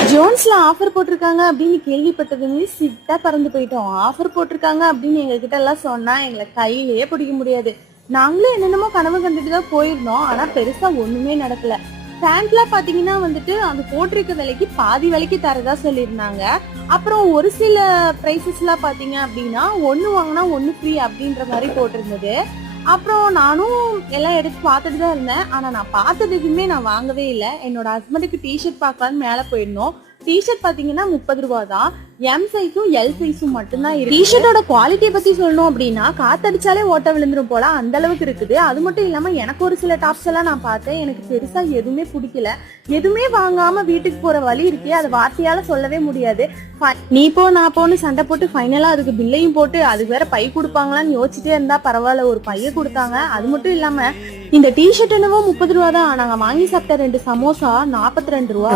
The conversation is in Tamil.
ஜோன்ஸ்ல ஆஃபர் போட்டிருக்காங்க அப்படின்னு கேள்விப்பட்டதுமே சிட்டா பறந்து போயிட்டோம். ஆஃபர் போட்டிருக்காங்க அப்படின்னு எங்ககிட்ட எல்லாம் சொன்னா எங்களை கையிலேயே பிடிக்க முடியாது. நாங்களும் என்னென்னமோ கனவு கண்டுட்டு தான் போயிருந்தோம். ஆனா பெருசா ஒண்ணுமே நடக்கல. பேண்ட்லாம் பாத்தீங்கன்னா வந்துட்டு அது போட்டிருக்க விலைக்கு பாதி விலைக்கு தரதா சொல்லியிருந்தாங்க. அப்புறம் ஒரு சில பிரைசஸ்லாம் பாத்தீங்க அப்படின்னா ஒன்னு வாங்கினா ஒன்னு ஃப்ரீ அப்படின்ற மாதிரி போட்டிருந்தது. அப்புறம் நானும் எல்லாம் எடுத்து பார்த்துட்டு தான் இருந்தேன். ஆனா நான் பார்த்தது எதுவுமே நான் வாங்கவே இல்லை. என்னோட ஹஸ்பண்டுக்கு டிஷர்ட் பார்க்கலான்னு மேலே போயிருந்தோம். டிஷர்ட் பாத்தீங்கன்னா 30 ரூபா தான். எம் சைஸும் எல் சைஸும் மட்டும்தான் இருக்கு. டிஷர்ட்டோட குவாலிட்டியை பத்தி சொல்லணும் அப்படின்னா காத்தடிச்சாலே ஓட்ட விழுந்துரும் போல அந்த அளவுக்கு இருக்குது. அது மட்டும் இல்லாம எனக்கு ஒரு சில டாப்ஸ் எல்லாம் நான் பார்த்தேன். எனக்கு பெருசா எதுவுமே பிடிக்கல. எதுவுமே வாங்காம வீட்டுக்கு போற வழி இருக்கே, அது வார்த்தையால சொல்லவே முடியாது. நீ போ நான் போன்னு சண்டை போட்டு ஃபைனலா அதுக்கு பில்லையும் போட்டு அதுக்கு வேற பை கொடுப்பாங்களான்னு யோசிச்சுட்டே இருந்தா பரவாயில்ல, ஒரு பைய கொடுத்தாங்க. அது மட்டும் இல்லாம இந்த டிஷர்ட் என்னவோ 30 ரூபா தான். நாங்க வாங்கி சாப்பிட்ட 2 சமோசா 42 ரூபா.